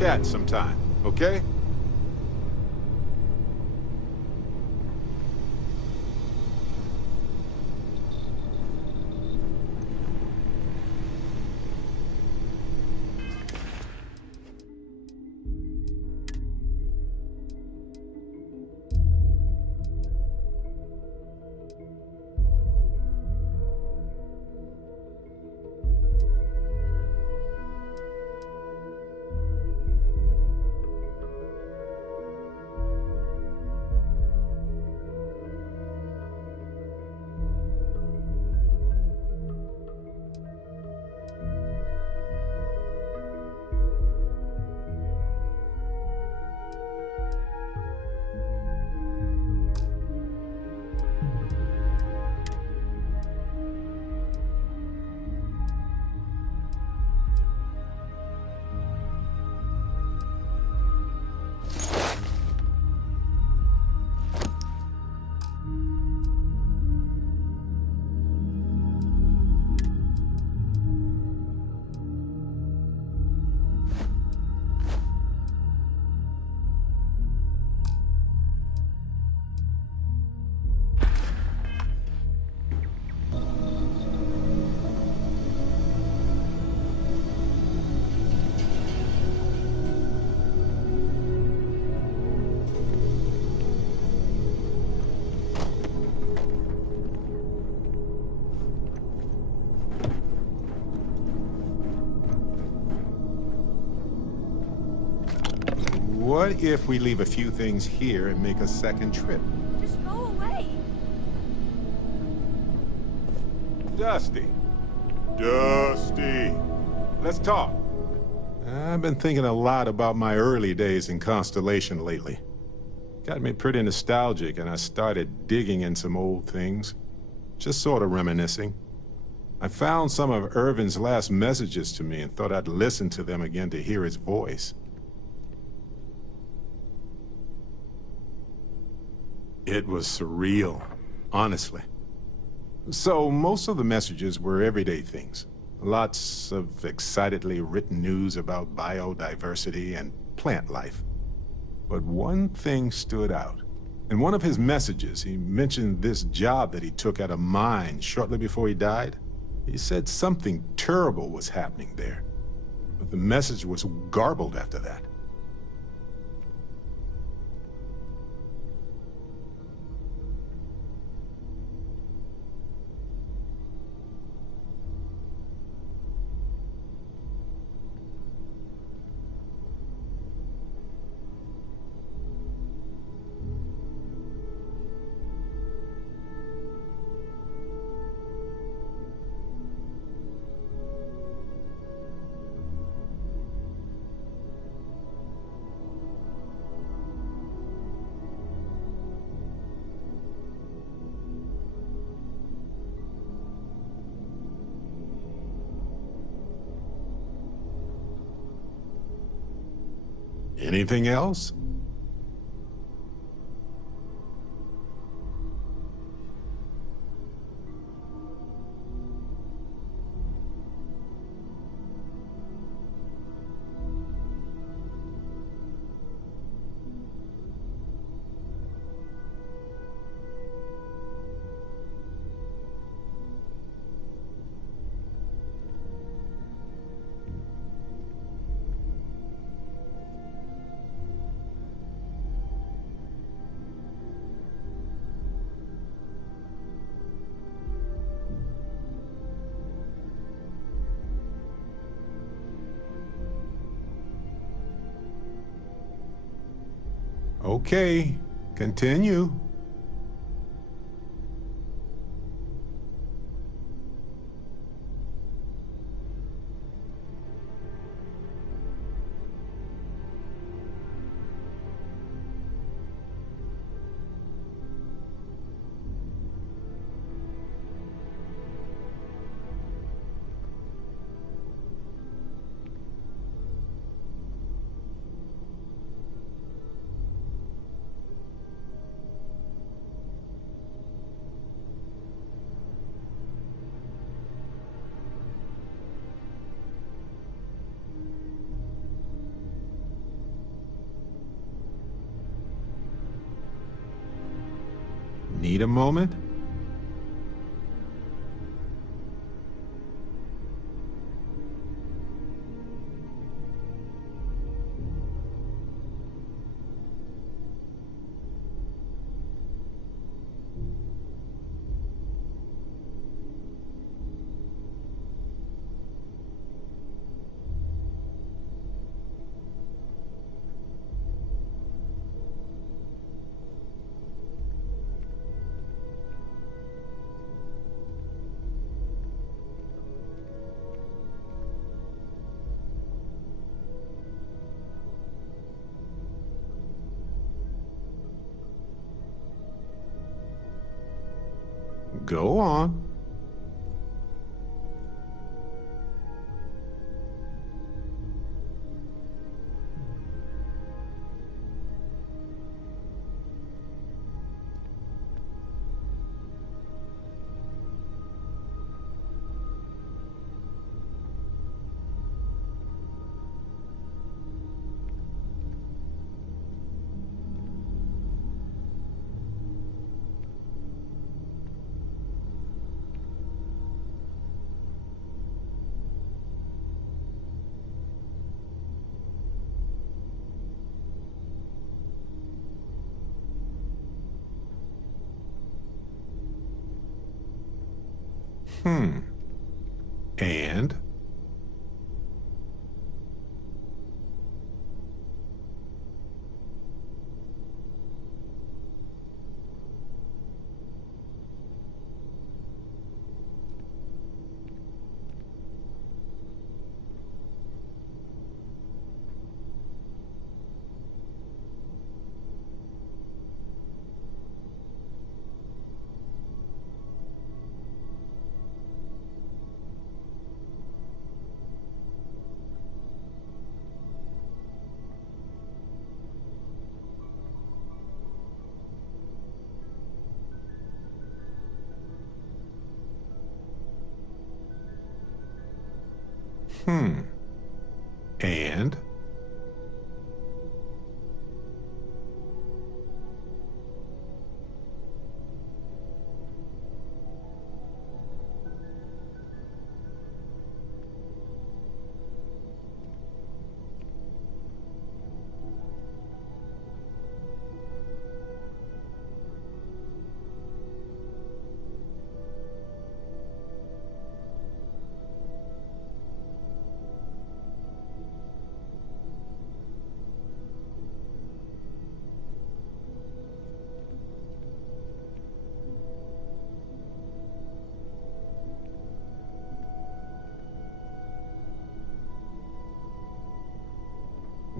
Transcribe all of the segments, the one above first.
chat sometime, okay? What if we leave a few things here and make a second trip? Just go away. Dusty. Dusty. Let's talk. I've been thinking a lot about my early days in Constellation lately. Got me pretty nostalgic, and I started digging in some old things. Just sort of reminiscing. I found some of Irvin's last messages to me and thought I'd listen to them again to hear his voice. It was surreal, honestly. So most of the messages were everyday things. Lots of excitedly written news about biodiversity and plant life. But one thing stood out. In one of his messages, he mentioned this job that he took at a mine shortly before he died. He said something terrible was happening there. But the message was garbled after that. Anything else? Okay, continue. Need a moment? Go on. Hmm. And? Hmm. And?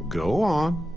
Go on.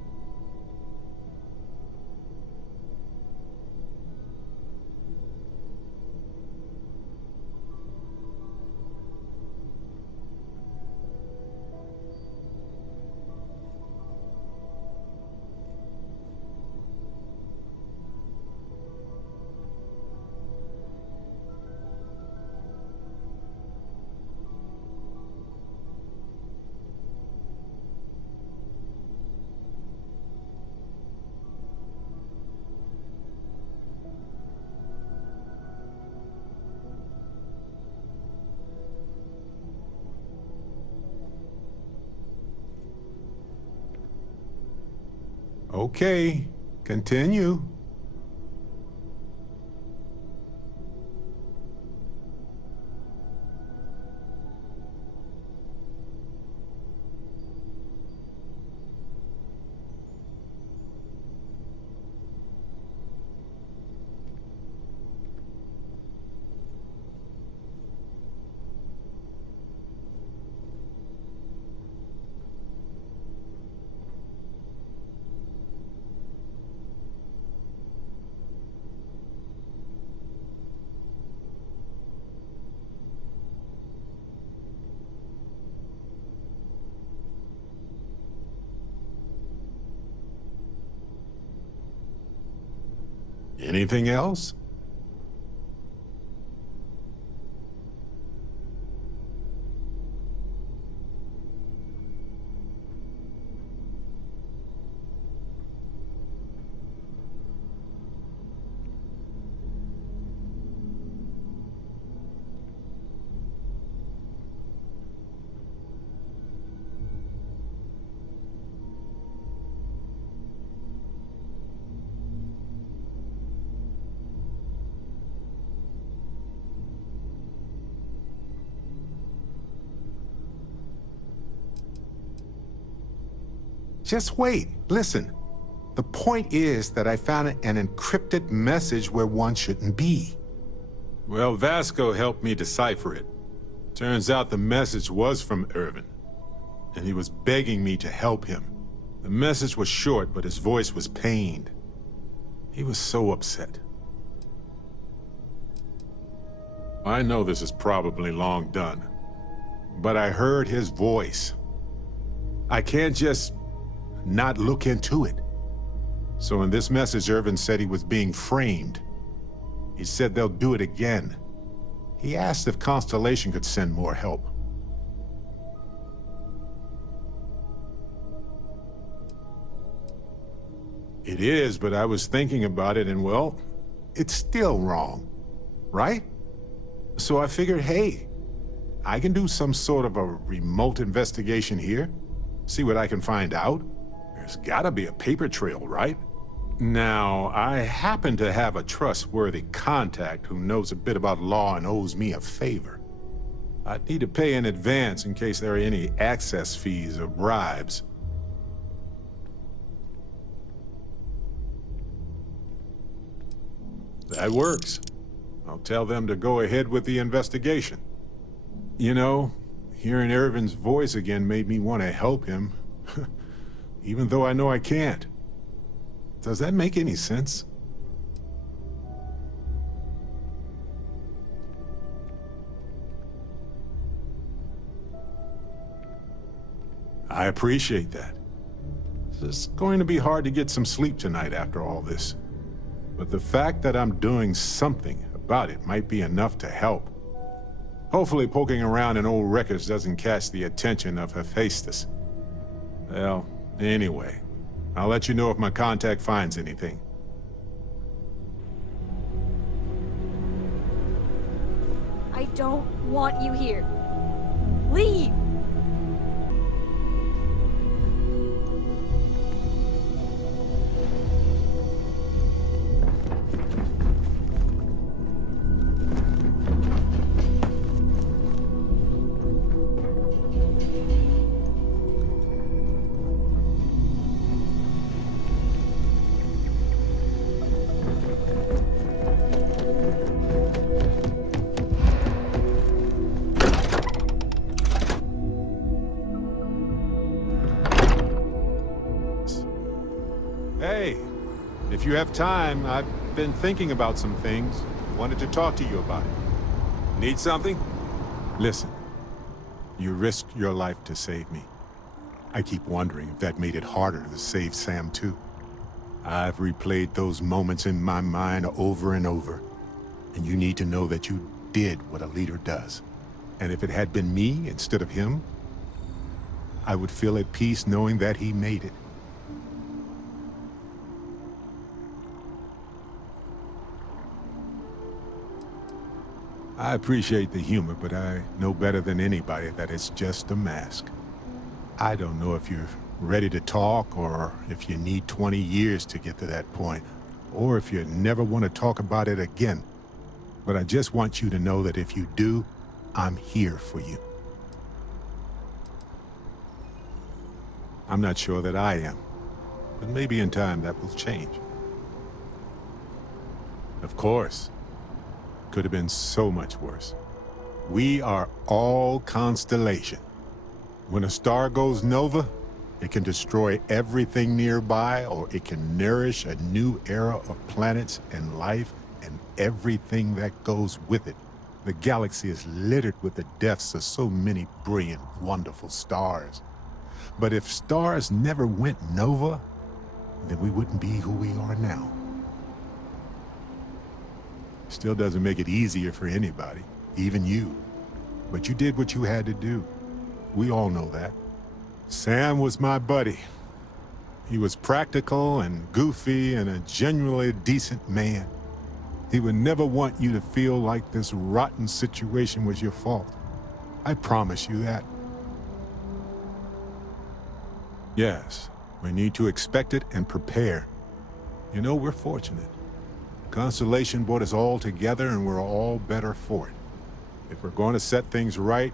Okay, continue. Anything else? Just wait, listen. The point is that I found an encrypted message where one shouldn't be. Well, Vasco helped me decipher it. Turns out the message was from Irvin, and he was begging me to help him. The message was short, but his voice was pained. He was so upset. I know this is probably long done, but I heard his voice. I can't just not look into it. So in this message, Irvin said he was being framed. He said they'll do it again. He asked if Constellation could send more help. It is, but I was thinking about it and, well, it's still wrong, right? So I figured, hey, I can do some sort of a remote investigation here, see what I can find out. There's gotta be a paper trail, right? Now, I happen to have a trustworthy contact who knows a bit about law and owes me a favor. I'd need to pay in advance in case there are any access fees or bribes. That works. I'll tell them to go ahead with the investigation. You know, hearing Irvin's voice again made me want to help him, even though I know I can't. Does that make any sense? I appreciate that. It's going to be hard to get some sleep tonight after all this. But the fact that I'm doing something about it might be enough to help. Hopefully poking around in old records doesn't catch the attention of Hephaestus. Well, anyway, I'll let you know if my contact finds anything. I don't want you here. Leave! Hey, if you have time, I've been thinking about some things. Wanted to talk to you about it. Need something? Listen, you risked your life to save me. I keep wondering if that made it harder to save Sam too. I've replayed those moments in my mind over and over, and you need to know that you did what a leader does. And if it had been me instead of him, I would feel at peace knowing that he made it. I appreciate the humor, but I know better than anybody that it's just a mask. I don't know if you're ready to talk, or if you need 20 years to get to that point, or if you never want to talk about it again. But I just want you to know that if you do, I'm here for you. I'm not sure that I am, but maybe in time that will change. Of course. Could have been so much worse. We are all constellation. When a star goes nova, it can destroy everything nearby, or it can nourish a new era of planets and life and everything that goes with it. The galaxy is littered with the deaths of so many brilliant, wonderful stars. But if stars never went nova, then we wouldn't be who we are now. Still doesn't make it easier for anybody, even you. But you did what you had to do. We all know that. Sam was my buddy. He was practical and goofy and a genuinely decent man. He would never want you to feel like this rotten situation was your fault. I promise you that. Yes, we need to expect it and prepare. You know, we're fortunate. Constellation brought us all together, and we're all better for it. If we're going to set things right,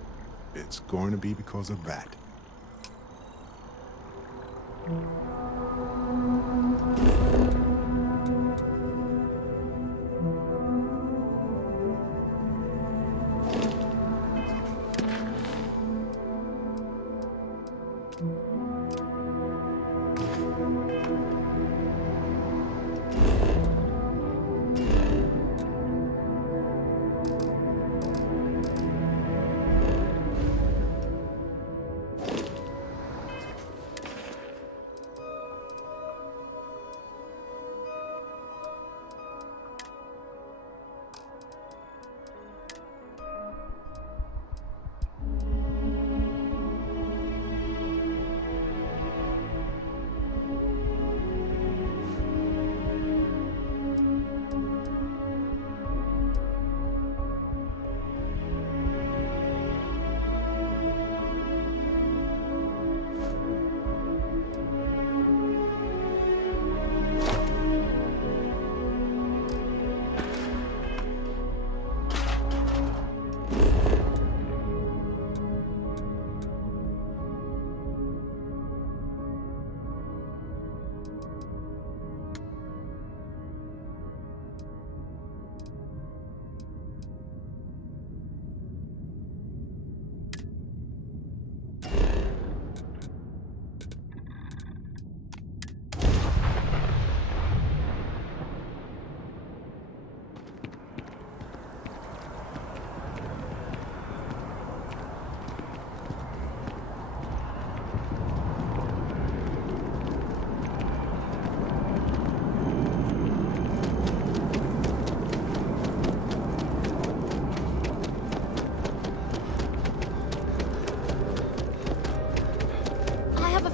it's going to be because of that.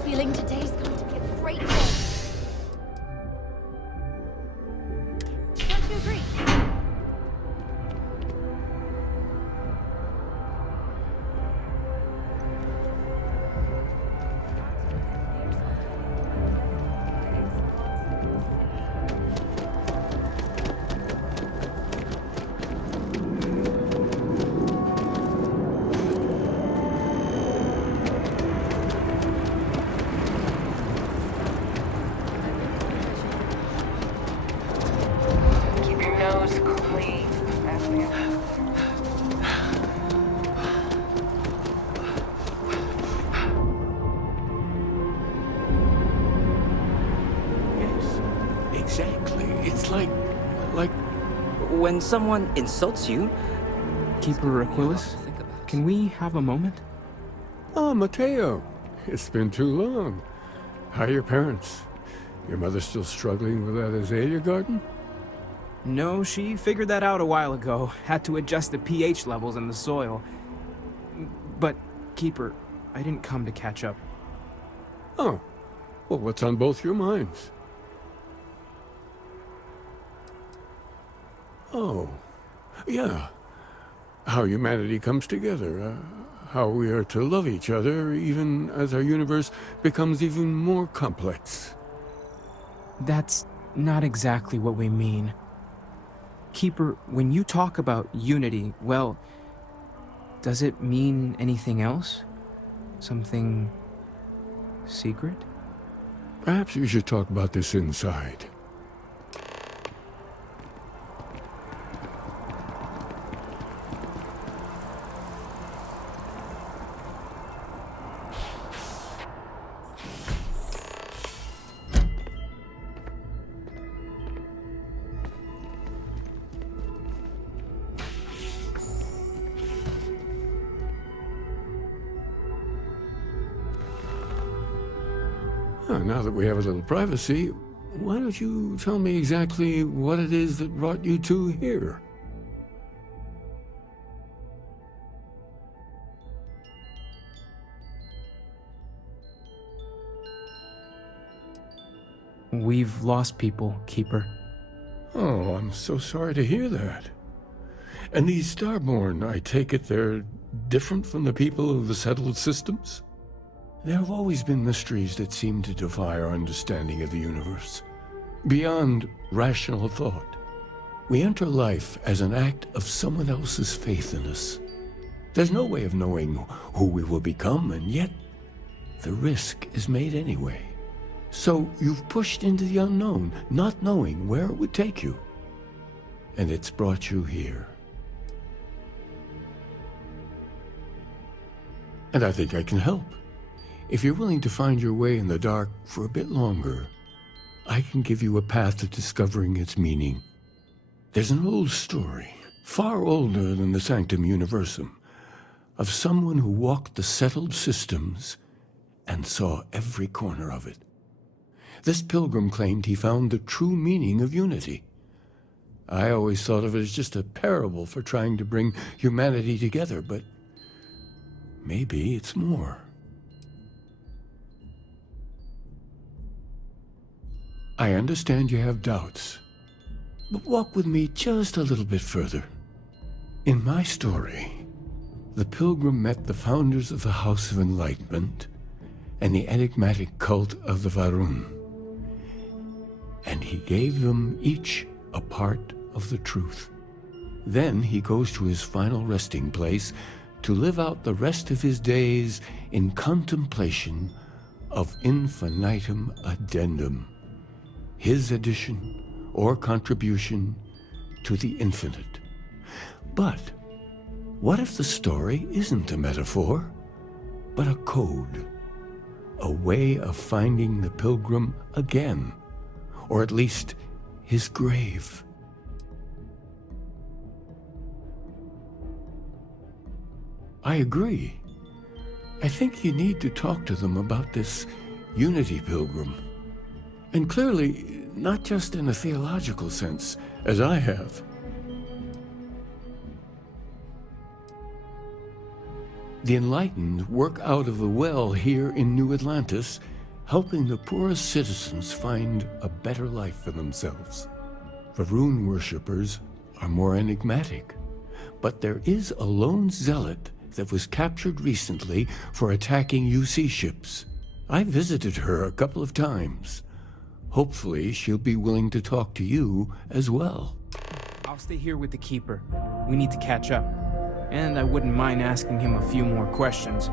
Feeling today's going to be a great day. Don't you agree? Exactly. It's like... When someone insults you... Keeper Aquilus, can we have a moment? Oh, Mateo. It's been too long. How are your parents? Your mother still struggling with that azalea garden? No, she figured that out a while ago. Had to adjust the pH levels in the soil. But, Keeper, I didn't come to catch up. Oh. Well, what's on both your minds? Oh. Yeah. How humanity comes together. How we are to love each other, even as our universe becomes even more complex. That's not exactly what we mean. Keeper, when you talk about unity, well, does it mean anything else? Something secret? Perhaps you should talk about this inside. Now that we have a little privacy, why don't you tell me exactly what it is that brought you two here? We've lost people, Keeper. Oh, I'm so sorry to hear that. And these Starborn, I take it they're different from the people of the settled systems? There have always been mysteries that seem to defy our understanding of the universe. Beyond rational thought, we enter life as an act of someone else's faith in us. There's no way of knowing who we will become, and yet the risk is made anyway. So you've pushed into the unknown, not knowing where it would take you. And it's brought you here. And I think I can help. If you're willing to find your way in the dark for a bit longer, I can give you a path to discovering its meaning. There's an old story, far older than the Sanctum Universum, of someone who walked the settled systems and saw every corner of it. This pilgrim claimed he found the true meaning of unity. I always thought of it as just a parable for trying to bring humanity together, but maybe it's more. I understand you have doubts, but walk with me just a little bit further. In my story, the pilgrim met the founders of the House of Enlightenment and the enigmatic cult of the Varun, and he gave them each a part of the truth. Then he goes to his final resting place to live out the rest of his days in contemplation of infinitum addendum, his addition or contribution to the infinite. But what if the story isn't a metaphor, but a code? A way of finding the pilgrim again, or at least his grave. I agree. I think you need to talk to them about this unity pilgrim. And clearly, not just in a theological sense, as I have. The enlightened work out of the well here in New Atlantis, helping the poorest citizens find a better life for themselves. Varun worshippers are more enigmatic, but there is a lone zealot that was captured recently for attacking UC ships. I visited her a couple of times. Hopefully, she'll be willing to talk to you as well. I'll stay here with the Keeper. We need to catch up. And I wouldn't mind asking him a few more questions.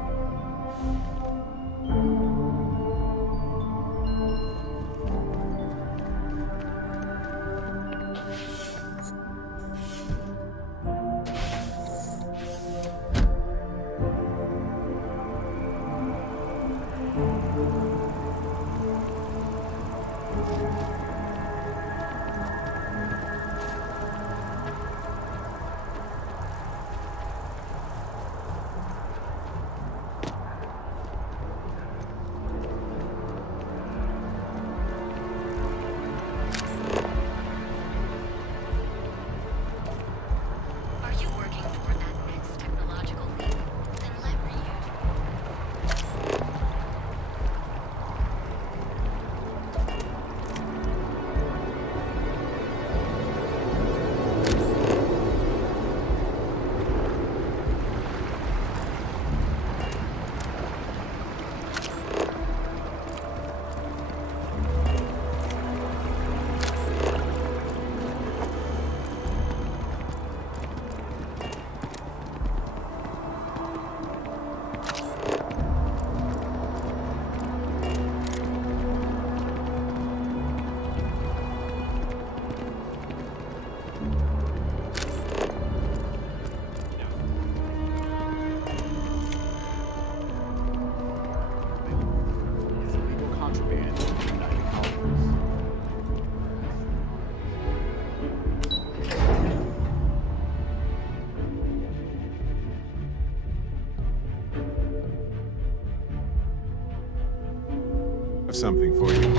Something for you.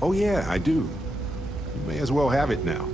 Oh yeah, I do. You may as well have it now.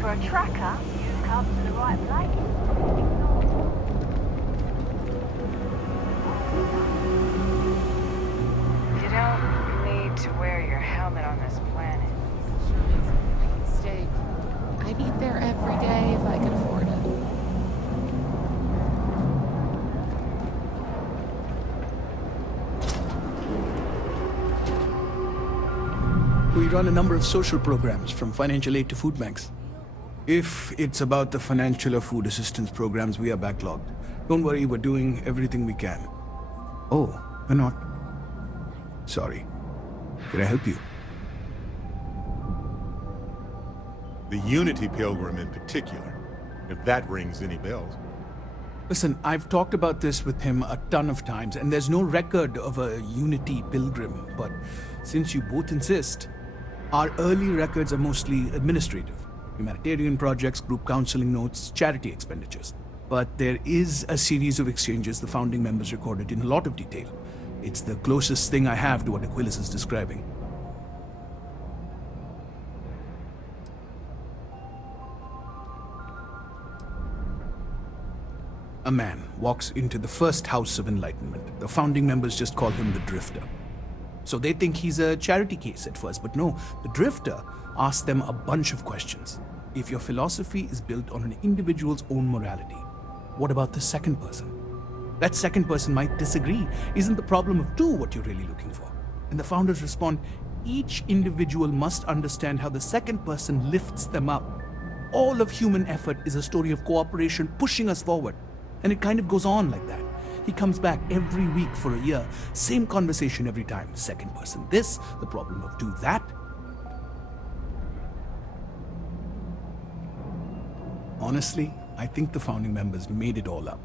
For a tracker, you've come to the right place. You don't need to wear your helmet on this planet. Steak. I'd eat there every day if I could afford it. We run a number of social programs, from financial aid to food banks. If it's about the financial or food assistance programs, we are backlogged. Don't worry, we're doing everything we can. Oh, we're not. Sorry. Can I help you? The Unity Pilgrim in particular, if that rings any bells. Listen, I've talked about this with him a ton of times, and there's no record of a Unity Pilgrim. But since you both insist, our early records are mostly administrative. Humanitarian projects, group counseling notes, charity expenditures. But there is a series of exchanges the founding members recorded in a lot of detail. It's the closest thing I have to what Aquilus is describing. A man walks into the first house of enlightenment. The founding members just call him the Drifter. So they think he's a charity case at first, but no, the Drifter asks them a bunch of questions. If your philosophy is built on an individual's own morality, what about the second person? That second person might disagree. Isn't the problem of two what you're really looking for? And the founders respond, each individual must understand how the second person lifts them up. All of human effort is a story of cooperation pushing us forward. And it kind of goes on like that. He comes back every week for a year. Same conversation every time. Second person this, the problem of do that. Honestly, I think the founding members made it all up.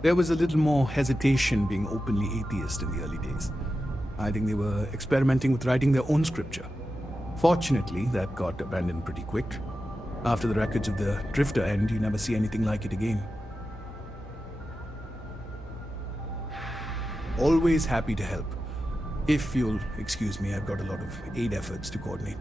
There was a little more hesitation being openly atheist in the early days. I think they were experimenting with writing their own scripture. Fortunately, that got abandoned pretty quick. After the records of the Drifter end, you never see anything like it again. Always happy to help. If you'll excuse me, I've got a lot of aid efforts to coordinate.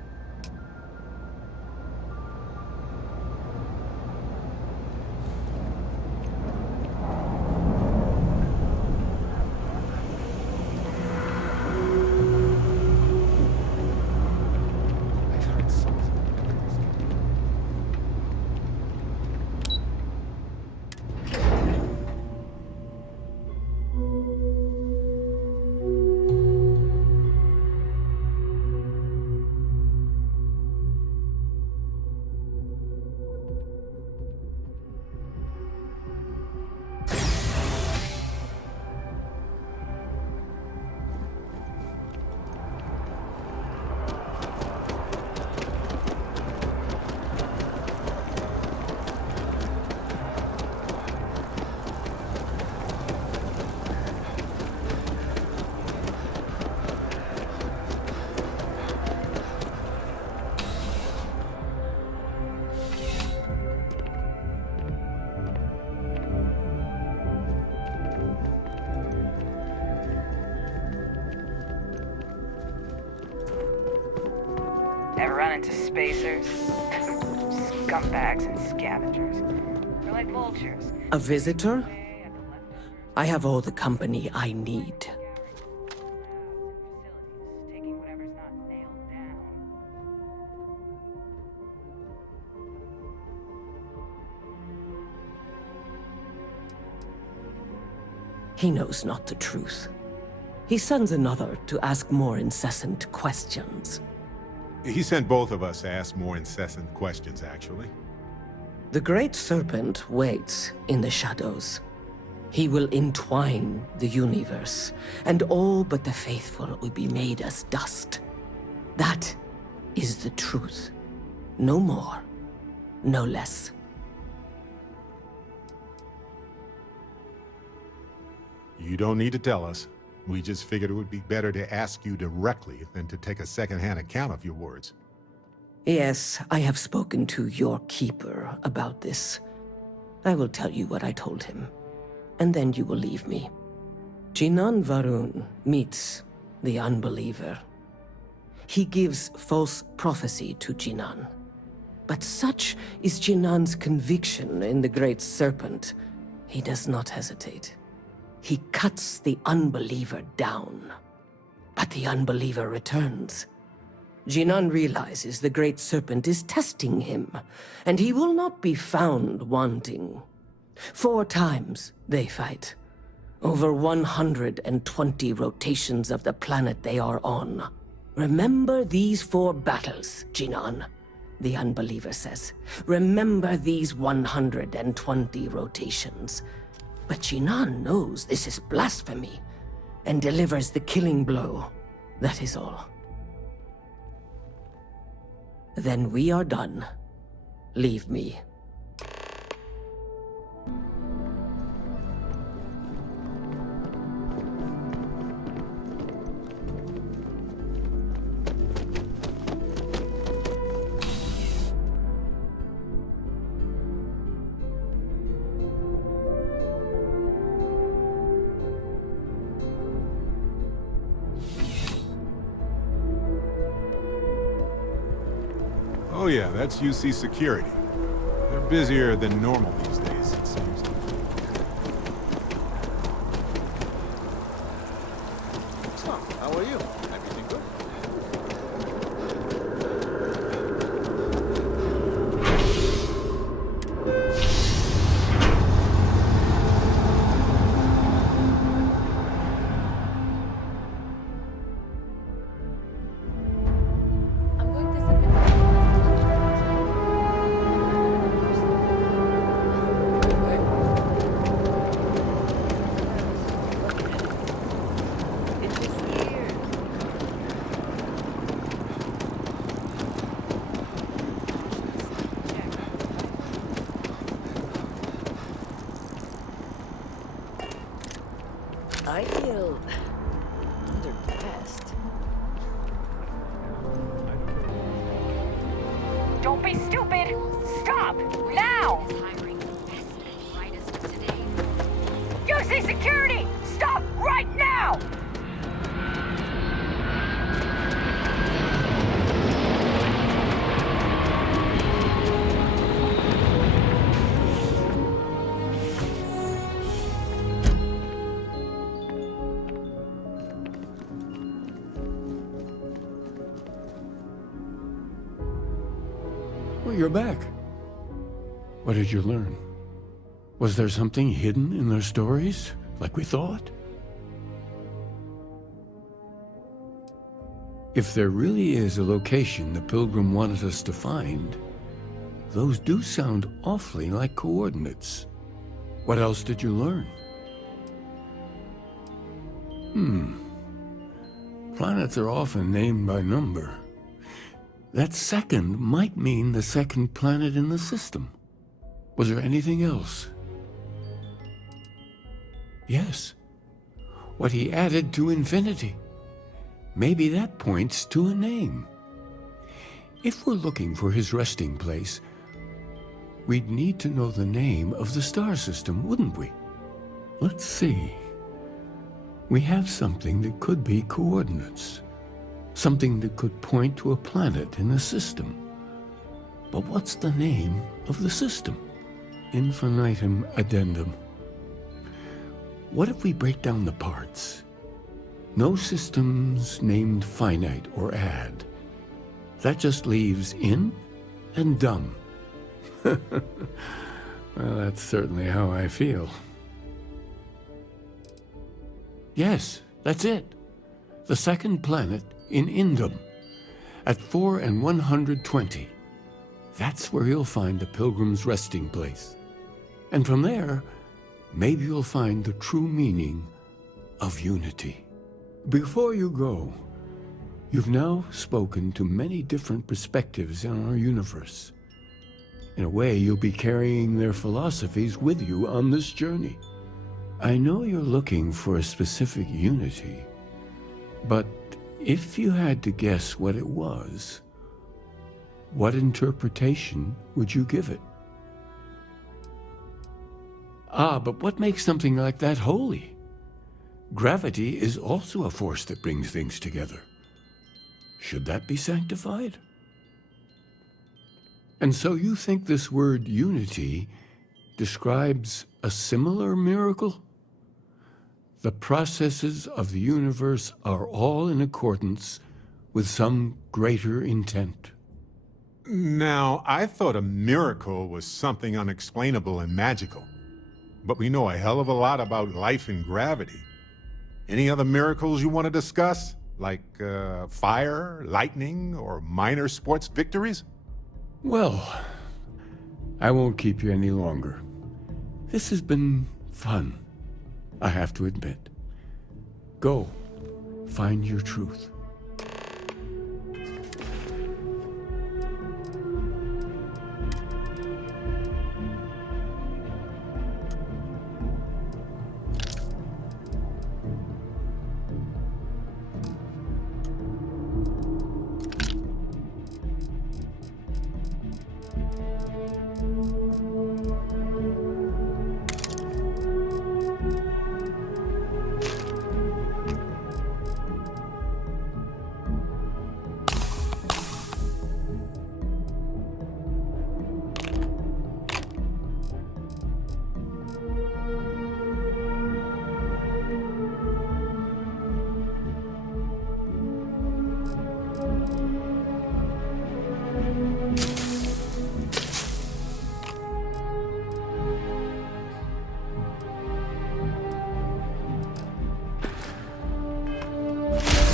Ever run into spacers? Scumbags and scavengers. They're like vultures. A visitor? I have all the company I need. Taking whatever's not nailed down. He knows not the truth. He sends another to ask more incessant questions. He sent both of us to ask more incessant questions, actually. The Great Serpent waits in the shadows. He will entwine the universe, and all but the faithful will be made as dust. That is the truth. No more, no less. You don't need to tell us. We just figured it would be better to ask you directly than to take a second-hand account of your words. Yes, I have spoken to your keeper about this. I will tell you what I told him, and then you will leave me. Jinan Varun meets the unbeliever. He gives false prophecy to Jinan, But such is Jinan's conviction in the Great Serpent, he does not hesitate. He cuts the unbeliever down. But the unbeliever returns. Jinan realizes the Great Serpent is testing him, and he will not be found wanting. 4 times they fight. Over 120 rotations of the planet they are on. Remember these 4 battles, Jinan, the unbeliever says. Remember these 120 rotations. But Jinan knows this is blasphemy, and delivers the killing blow. That is all. Then we are done. Leave me. Oh yeah, that's UC Security. They're busier than normal these days, it seems. So, how are you? Everything good? I'm going to submit It's been years. I feel underdressed. Don't be stupid! Stop! Now! UC Security! Stop right now! Well, you're back. What did you learn? Was there something hidden in their stories, like we thought? If there really is a location the Pilgrim wanted us to find, those do sound awfully like coordinates. What else did you learn? Planets are often named by number. That second might mean the second planet in the system. Was there anything else? Yes. What he added to infinity. Maybe that points to a name. If we're looking for his resting place, we'd need to know the name of the star system, wouldn't we? Let's see. We have something that could be coordinates. Something that could point to a planet in the system. But what's the name of the system? Infinitum addendum. What if we break down the parts? No systems named finite or add. That just leaves in and dumb. Well, that's certainly how I feel. Yes, that's it. The second planet in Indum, at 4 and 120. That's where you'll find the Pilgrim's resting place. And from there, maybe you'll find the true meaning of unity. Before you go, you've now spoken to many different perspectives in our universe. In a way, you'll be carrying their philosophies with you on this journey. I know you're looking for a specific unity, but if you had to guess what it was, what interpretation would you give it? But what makes something like that holy? Gravity is also a force that brings things together. Should that be sanctified? And so you think this word unity describes a similar miracle? The processes of the universe are all in accordance with some greater intent. Now, I thought a miracle was something unexplainable and magical. But we know a hell of a lot about life and gravity. Any other miracles you want to discuss? Like fire, lightning, or minor sports victories? Well, I won't keep you any longer. This has been fun, I have to admit. Go, find your truth.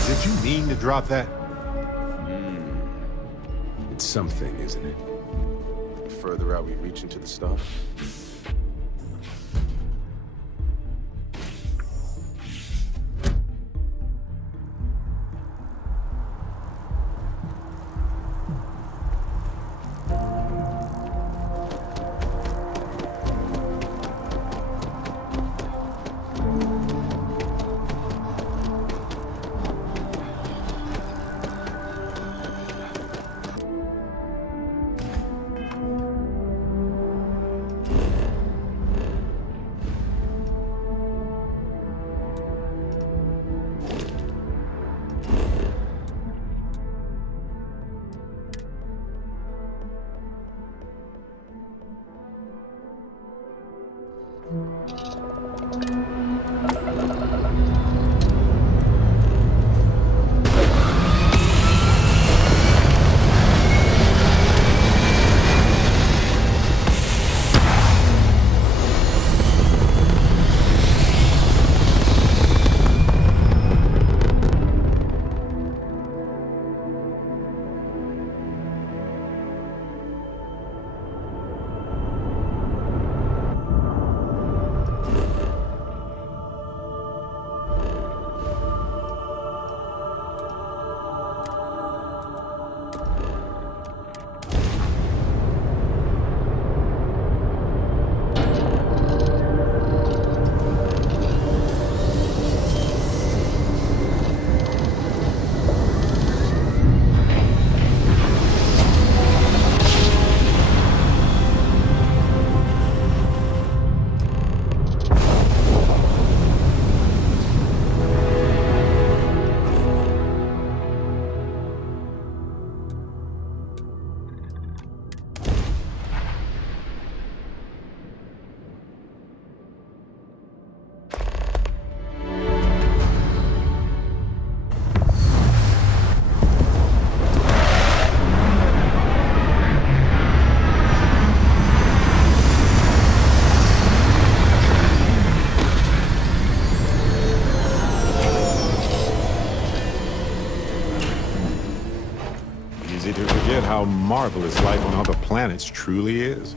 Did you mean to drop that? It's something, isn't it? The further out we reach into the stuff, Easy to forget how marvelous life on other planets truly is.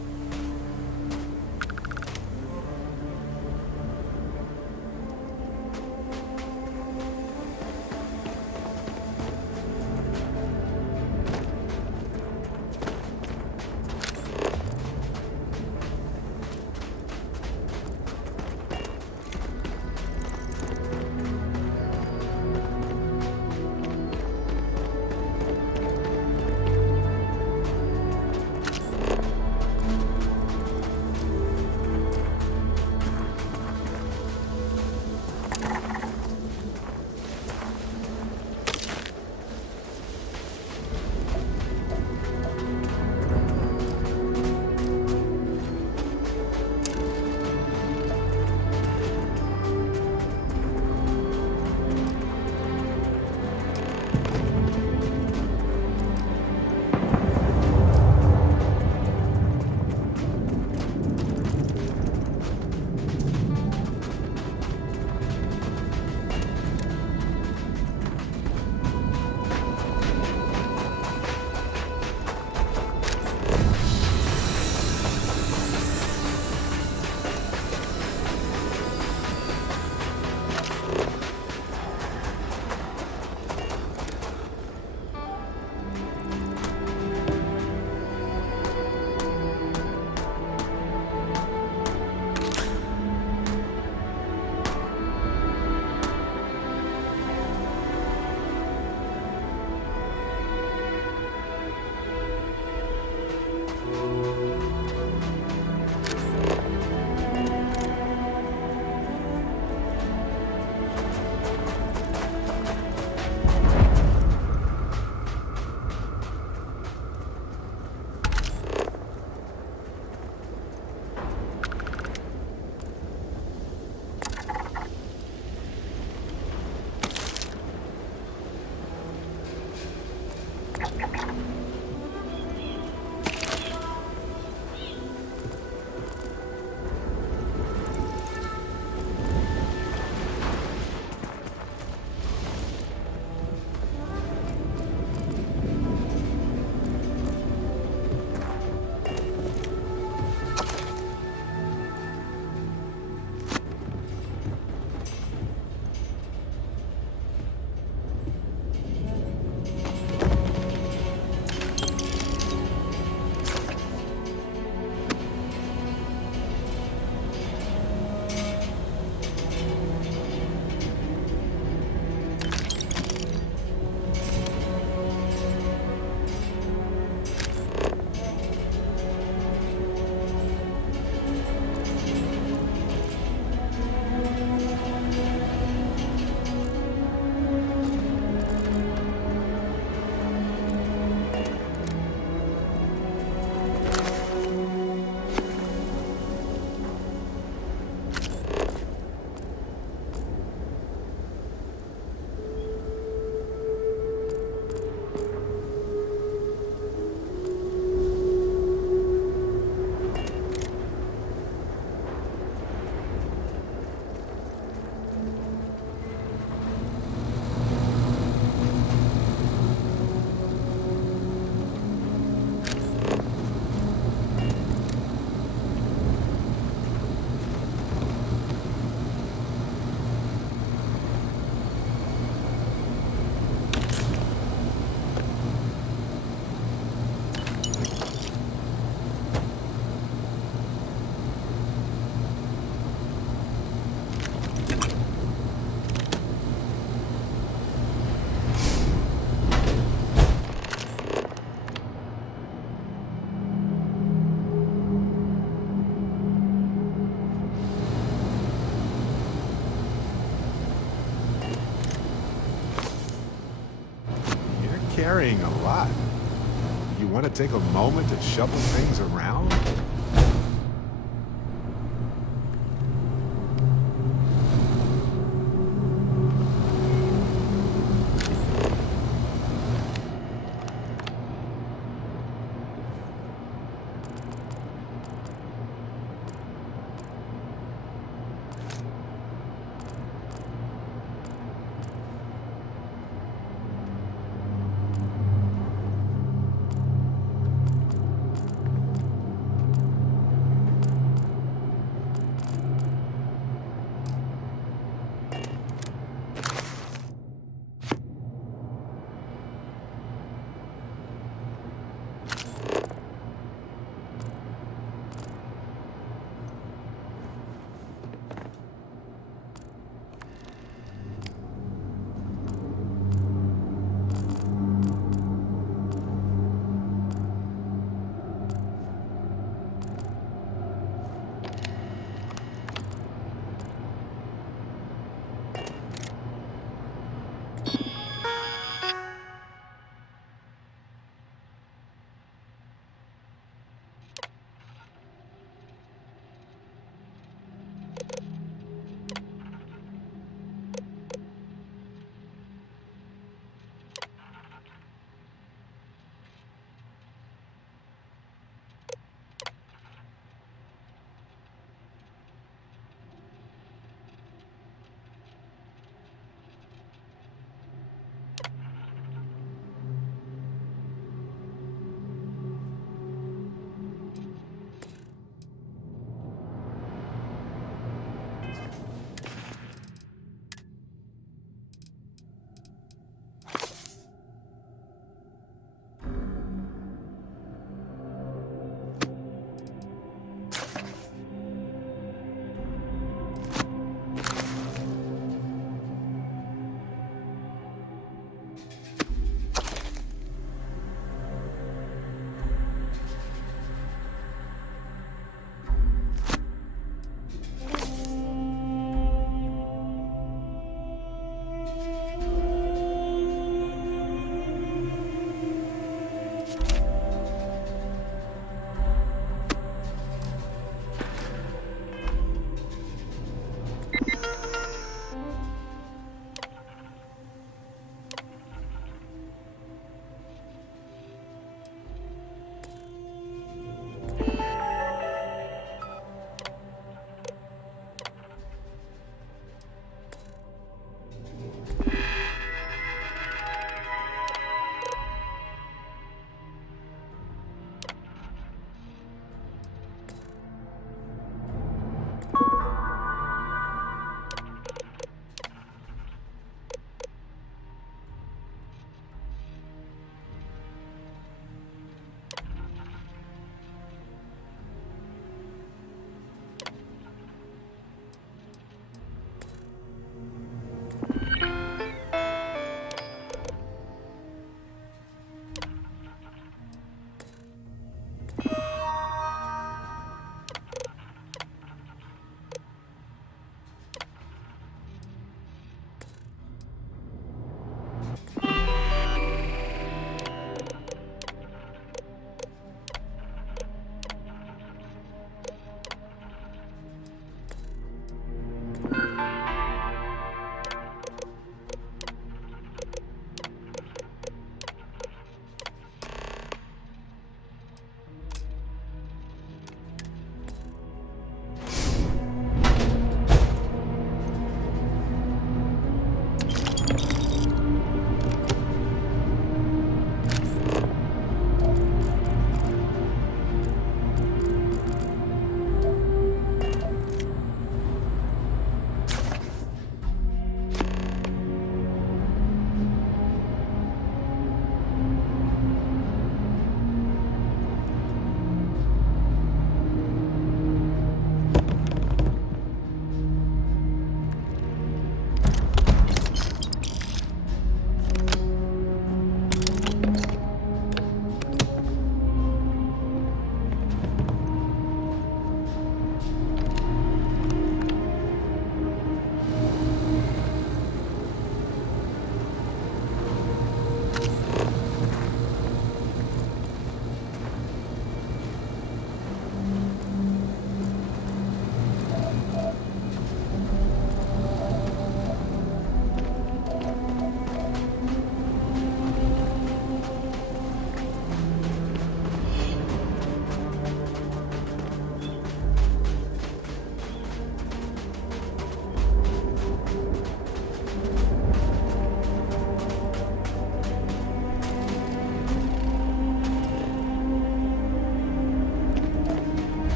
carrying a lot. You want to take a moment to shuffle things around?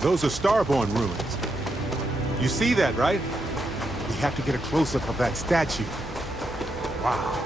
Those are Starborn ruins. You see that, right? We have to get a close-up of that statue. Wow.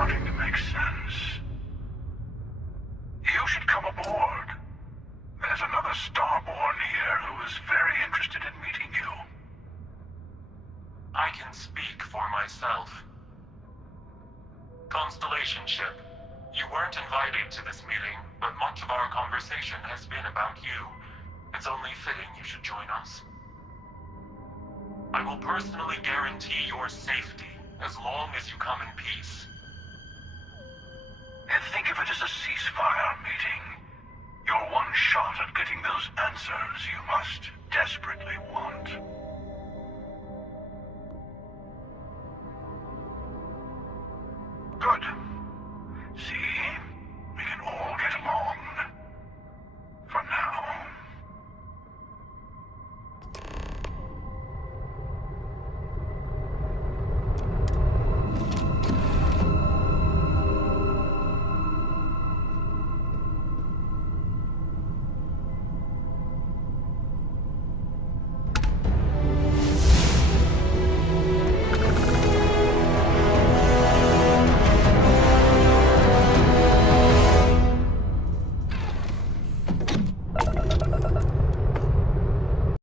starting to make sense. You should come aboard. There's another Starborn here who is very interested in meeting you. I can speak for myself. Constellation ship, you weren't invited to this meeting, but much of our conversation has been about you. It's only fitting you should join us. I will personally guarantee your safety as long as you come in peace. And think of it as a ceasefire meeting. Your one shot at getting those answers you must desperately want.